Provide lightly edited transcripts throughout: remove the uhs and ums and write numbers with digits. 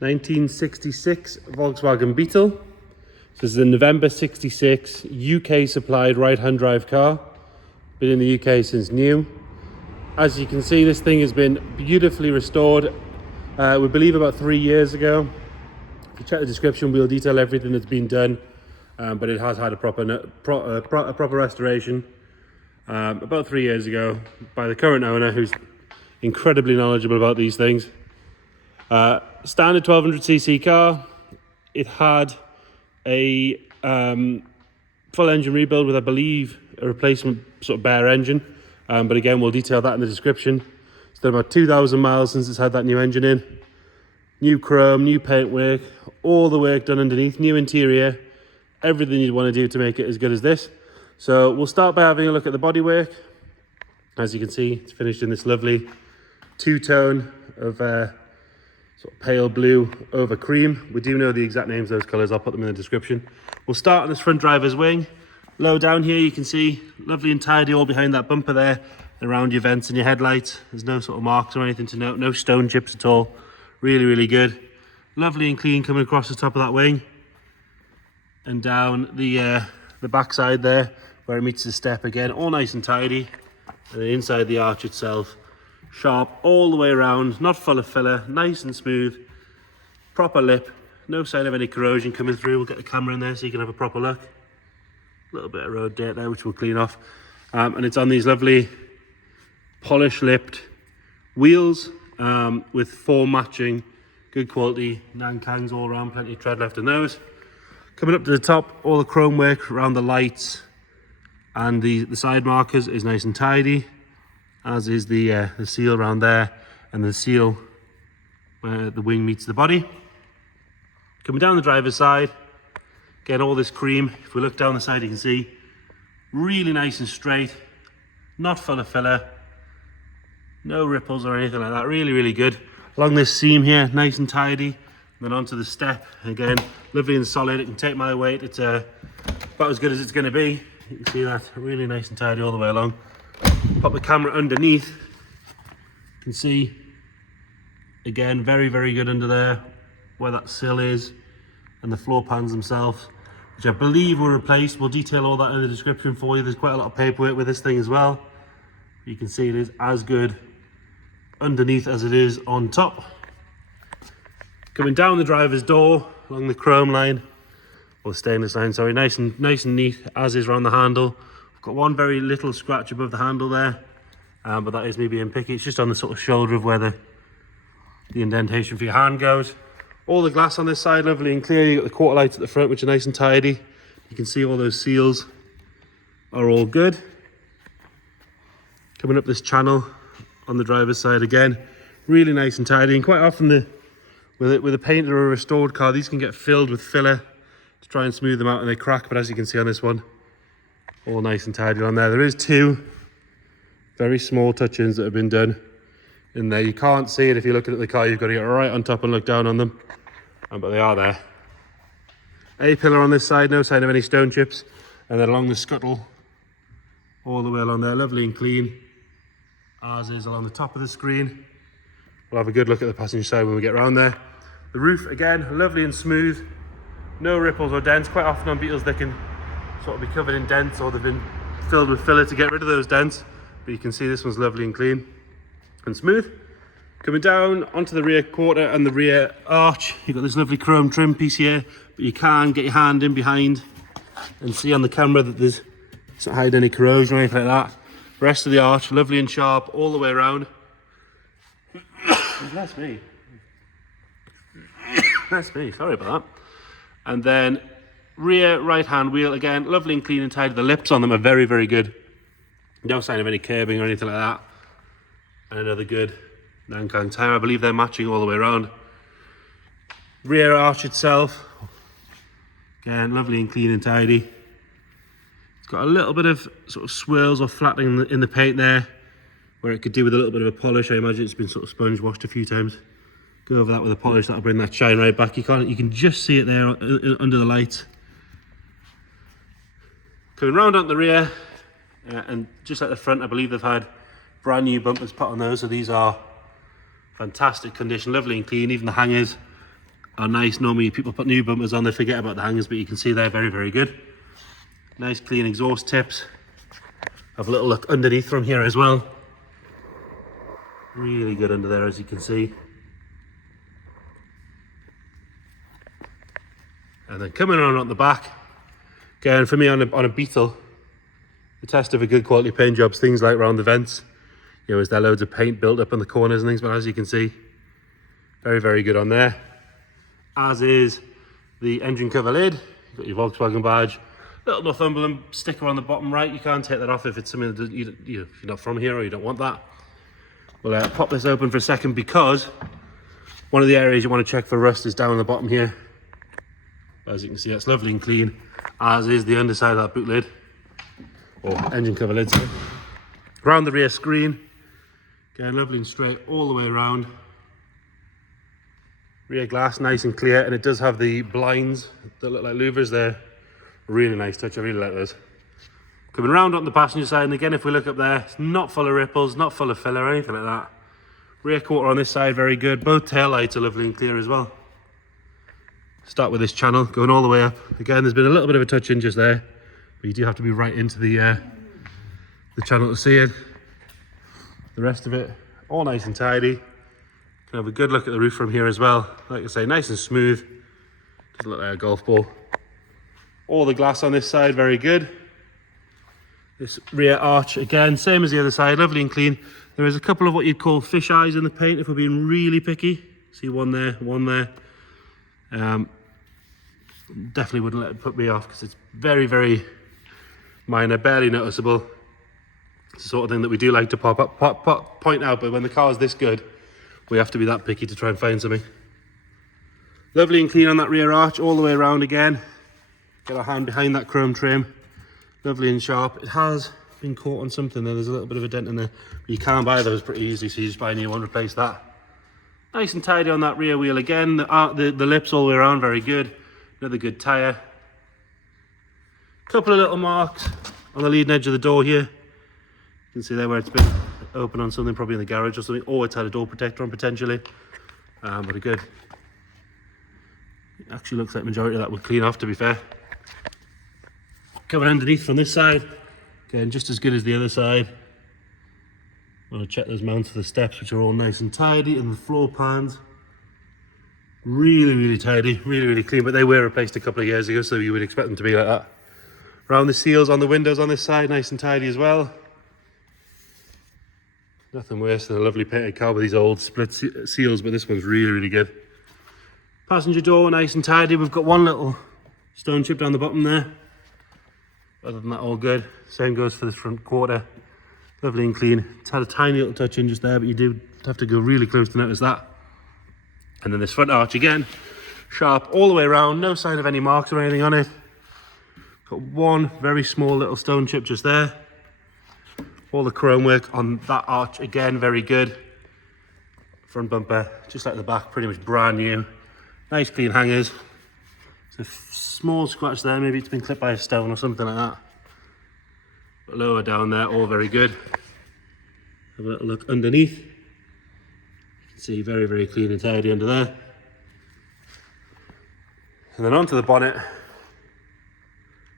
1966 Volkswagen Beetle. This is a November 66 UK supplied right-hand drive car. Been in the UK since new. As you can see, this thing has been beautifully restored. We believe about 3 years ago. If you check the description, we'll detail everything that's been done. But it has had a proper restoration about 3 years ago by the current owner, who's incredibly knowledgeable about these things. Standard 1200cc car. It had a full engine rebuild with, I believe, a replacement sort of bare engine. But again, we'll detail that in the description. It's done about 2,000 miles since it's had that new engine in. New chrome, new paintwork, all the work done underneath, new interior, everything you'd want to do to make it as good as this. So we'll start by having a look at the bodywork. As you can see, it's finished in this lovely two-tone of sort of pale blue over cream. We do know the exact names of those colours. I'll put them in the description. We'll start on this front driver's wing. Low down here, you can see lovely and tidy all behind that bumper there, around your vents and your headlights. There's no sort of marks or anything to note, no stone chips at all. Really, really good. Lovely and clean coming across the top of that wing and down the backside there where it meets the step again, all nice and tidy. And then inside the arch itself, sharp all the way around, not full of filler, nice and smooth, proper lip, no sign of any corrosion coming through. We'll get the camera in there so you can have a proper look. A little bit of road dirt there, which we'll clean off. And it's on these lovely polished lipped wheels with 4 matching good quality Nankangs all around, plenty of tread left in those. Coming up to the top, all the chrome work around the lights and the side markers is nice and tidy, as is the seal around there and the seal where the wing meets the body. Coming down the driver's side, again, all this cream. If we look down the side, you can see really nice and straight, not full of filler, no ripples or anything like that. Really, really good. Along this seam here, nice and tidy. And then onto the step, again, lovely and solid. It can take my weight. It's about as good as it's going to be. You can see that, really nice and tidy all the way along. Pop the camera underneath. You can see, again, very, very good under there, where that sill is, and the floor pans themselves, which I believe were replaced. We'll detail all that in the description for you. There's quite a lot of paperwork with this thing as well. You can see it is as good underneath as it is on top. Coming down the driver's door along the chrome line, or stainless line, sorry, nice and neat, as is around the handle. I've got one very little scratch above the handle there, but that is me being picky. It's just on the sort of shoulder of where the indentation for your hand goes. All the glass on this side, lovely and clear. You've got the quarter lights at the front, which are nice and tidy. You can see all those seals are all good. Coming up this channel on the driver's side again, really nice and tidy. And quite often with a painted or a restored car, these can get filled with filler to try and smooth them out and they crack. But as you can see on this one, all nice and tidy on there. There is 2 very small touch-ins that have been done in there. You can't see it if you're looking at the car. You've got to get right on top and look down on them, but they are there. A-pillar on this side, no sign of any stone chips. And then along the scuttle, all the way along there, lovely and clean, as is along the top of the screen. We'll have a good look at the passenger side when we get around there. The roof, again, lovely and smooth, no ripples or dents. Quite often on Beetles they can sort of be covered in dents, or they've been filled with filler to get rid of those dents, but you can see this one's lovely and clean and smooth. Coming down onto the rear quarter and the rear arch, you've got this lovely chrome trim piece here, but you can get your hand in behind and see on the camera that it's not hiding any corrosion or anything like that. The rest of the arch, lovely and sharp all the way around. Bless me. Bless me, sorry about that. And then rear right-hand wheel, again, lovely and clean and tidy. The lips on them are very, very good. No sign of any curbing or anything like that. And another good Nankang tyre. I believe they're matching all the way around. Rear arch itself, again, lovely and clean and tidy. It's got a little bit of sort of swirls or flattening in the paint there, where it could do with a little bit of a polish. I imagine it's been sort of sponge washed a few times. Go over that with a polish, that'll bring that shine right back. You can just see it there under the lights. Coming round onto the rear, and just like the front, I believe they've had brand new bumpers put on those, so these are fantastic condition, lovely and clean. Even the hangers are nice. Normally people put new bumpers on, they forget about the hangers, but you can see they're very, very good. Nice clean exhaust tips. Have a little look underneath from here as well. Really good under there, as you can see. And then coming on the back, again for me on a Beetle, the test of a good quality paint job's things like around the vents. You know, is there loads of paint built up in the corners and things, but as you can see, very, very good on there. As is the engine cover lid. You've got your Volkswagen badge. Little Northumberland sticker on the bottom right. You can't take that off if it's something that if you're not from here or you don't want that. We'll pop this open for a second, because one of the areas you want to check for rust is down on the bottom here. As you can see, it's lovely and clean, as is the underside of that boot lid, or engine cover lid. Around the rear screen, again lovely and straight all the way around. Rear glass nice and clear, and it does have the blinds that look like louvers there. Really nice touch, I really like those. Coming around on the passenger side, and again if we look up there, it's not full of ripples, not full of filler or anything like that. Rear quarter on this side, very good. Both tail lights are lovely and clear as well. Start with this channel, going all the way up. Again, there's been a little bit of a touch in just there, but you do have to be right into the channel to see it. The rest of it, all nice and tidy. Can have a good look at the roof from here as well. Like I say, nice and smooth. Doesn't look like a golf ball. All the glass on this side, very good. This rear arch, again, same as the other side, lovely and clean. There is a couple of what you'd call fish eyes in the paint if we're being really picky. See one there, one there. Definitely wouldn't let it put me off, because it's very, very minor, barely noticeable. It's the sort of thing that we do like to point out, but when the car is this good, we have to be that picky to try and find something. Lovely and clean on that rear arch, all the way around again. Get our hand behind that chrome trim. Lovely and sharp. It has been caught on something there. There's a little bit of a dent in there. But you can buy those pretty easily, so you just buy a new one, replace that. Nice and tidy on that rear wheel again. The lips all the way around, very good. Another good tyre. Couple of little marks on the leading edge of the door here. You can see there where it's been open on something, probably in the garage or something, or it's had a door protector on potentially. But a good. It actually looks like the majority of that would clean off, to be fair. Coming underneath from this side, again just as good as the other side. Want to check those mounts for the steps, which are all nice and tidy, and the floor pans. Really, really tidy, really, really clean, but they were replaced a couple of years ago, so you would expect them to be like that. Around the seals on the windows on this side, nice and tidy as well. Nothing worse than a lovely painted car with these old split seals, but this one's really, really good. Passenger door, nice and tidy. We've got one little stone chip down the bottom there. Other than that, all good. Same goes for this front quarter. Lovely and clean. It's had a tiny little touch in just there, but you do have to go really close to notice that. And then this front arch again, sharp all the way around. No sign of any marks or anything on it. Got one very small little stone chip just there. All the chrome work on that arch again, very good. Front bumper, just like the back, pretty much brand new. Nice clean hangers. There's a small scratch there, maybe it's been clipped by a stone or something like that. But lower down there, all very good. Have a little look underneath. You can see very, very clean and tidy under there. And then onto the bonnet.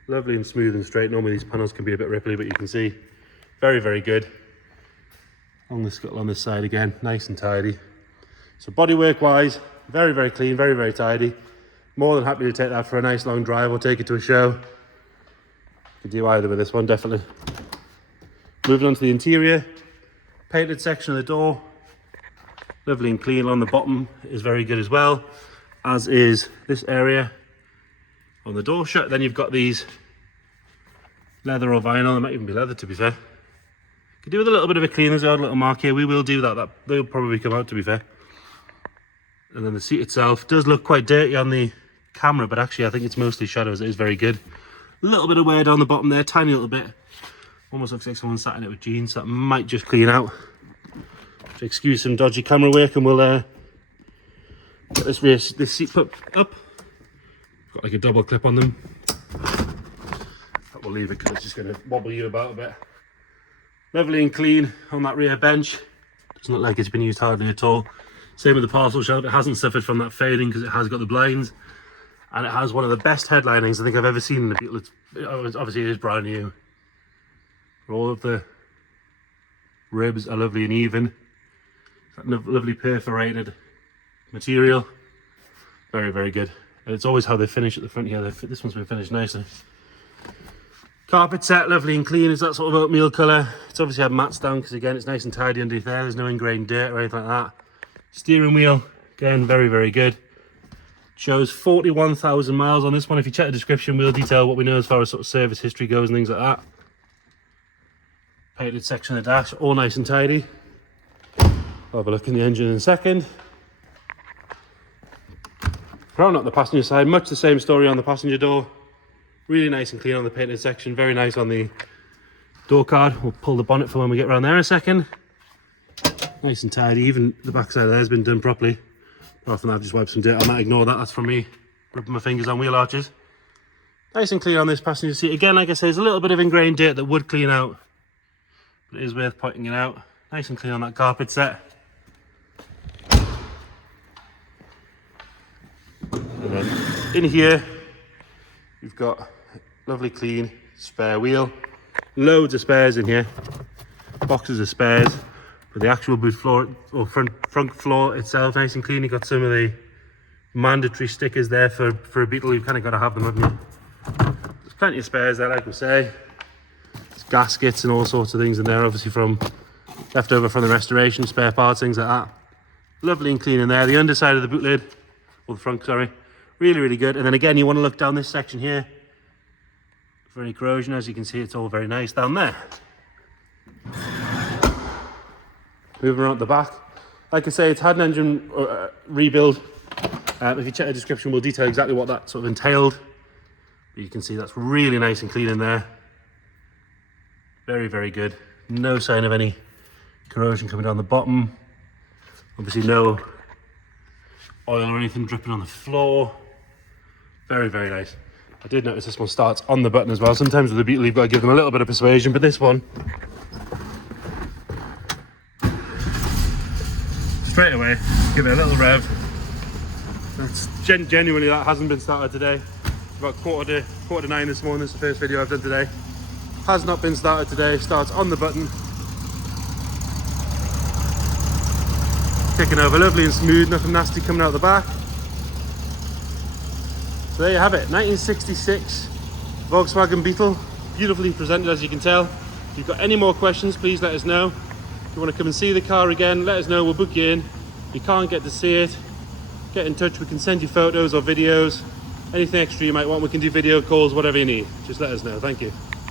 Lovely and smooth and straight. Normally these panels can be a bit ripply, but you can see very, very good. On the scuttle on this side again, nice and tidy. So bodywork wise, very, very clean, very, very tidy. More than happy to take that for a nice long drive or take it to a show. Could do either with this one, definitely. Moving on to the interior. Painted section of the door. Lovely and clean. On the bottom is very good as well, as is this area on the door shut. Then you've got these leather or vinyl. It might even be leather, to be fair. Could do with a little bit of a clean. There's a little mark here. We will do that. They'll probably come out, to be fair. And then the seat itself does look quite dirty on the camera, but actually I think it's mostly shadows. It is very good. A little bit of wear down the bottom there, tiny little bit. Almost looks like someone sat in it with jeans. That might just clean out. So excuse some dodgy camera work, and we'll get this seat put up. Got like a double clip on them. But we'll leave it because it's just going to wobble you about a bit. Lovely and clean on that rear bench. Doesn't look like it's been used hardly at all. Same with the parcel shelf. It hasn't suffered from that fading because it has got the blinds, and it has one of the best headlinings I think I've ever seen in the Beetle. Obviously it is brand new. All of the ribs are lovely and even. That lovely perforated material. Very, very good. And it's always how they finish at the front here. This one's been finished nicely. Carpet set, lovely and clean. It's that sort of oatmeal colour. It's obviously had mats down because again it's nice and tidy underneath there. There's no ingrained dirt or anything like that. Steering wheel, again, very, very good. Shows 41,000 miles on this one. If you check the description, we'll detail what we know as far as sort of service history goes and things like that. Painted section of the dash, all nice and tidy. I'll have a look in the engine in a second. Round up the passenger side, much the same story on the passenger door. Really nice and clean on the painted section, very nice on the door card. We'll pull the bonnet for when we get around there in a second. Nice and tidy, even the back side there has been done properly. Apart from that, I've just wiped some dirt. I might ignore that, that's from me rubbing my fingers on wheel arches. Nice and clean on this passenger seat. Again, like I say, there's a little bit of ingrained dirt that would clean out, but it is worth pointing it out. Nice and clean on that carpet set. And then in here, we've got lovely clean spare wheel. Loads of spares in here. Boxes of spares. But the actual boot floor, or front floor itself, nice and clean. You've got some of the mandatory stickers there for a Beetle. You've kind of got to have them, haven't you? There's plenty of spares there, like we say. There's gaskets and all sorts of things in there, obviously from left over from the restoration, spare parts, things like that. Lovely and clean in there. The underside of the boot lid, or the front, sorry, really, really good. And then again, you want to look down this section here for any corrosion. As you can see, it's all very nice down there. Moving around at the back, like I say, it's had an engine rebuild. If you check the description, we'll detail exactly what that sort of entailed. But you can see that's really nice and clean in there. Very, very good. No sign of any corrosion coming down the bottom. Obviously no oil or anything dripping on the floor. Very, very nice. I did notice this one starts on the button as well. Sometimes with the Beetle, you've got to give them a little bit of persuasion, but this one, straight away, give it a little rev. That's genuinely, that hasn't been started today. About quarter to 9 this morning. This is the first video I've done today. Has not been started today. Starts on the button. Ticking over lovely and smooth, nothing nasty coming out the back. So there you have it, 1966 Volkswagen Beetle. Beautifully presented, as you can tell. If you've got any more questions, please let us know. If you want to come and see the car again, let us know, we'll book you in. If you can't get to see it, get in touch, we can send you photos or videos. Anything extra you might want, we can do video calls, whatever you need. Just let us know, thank you.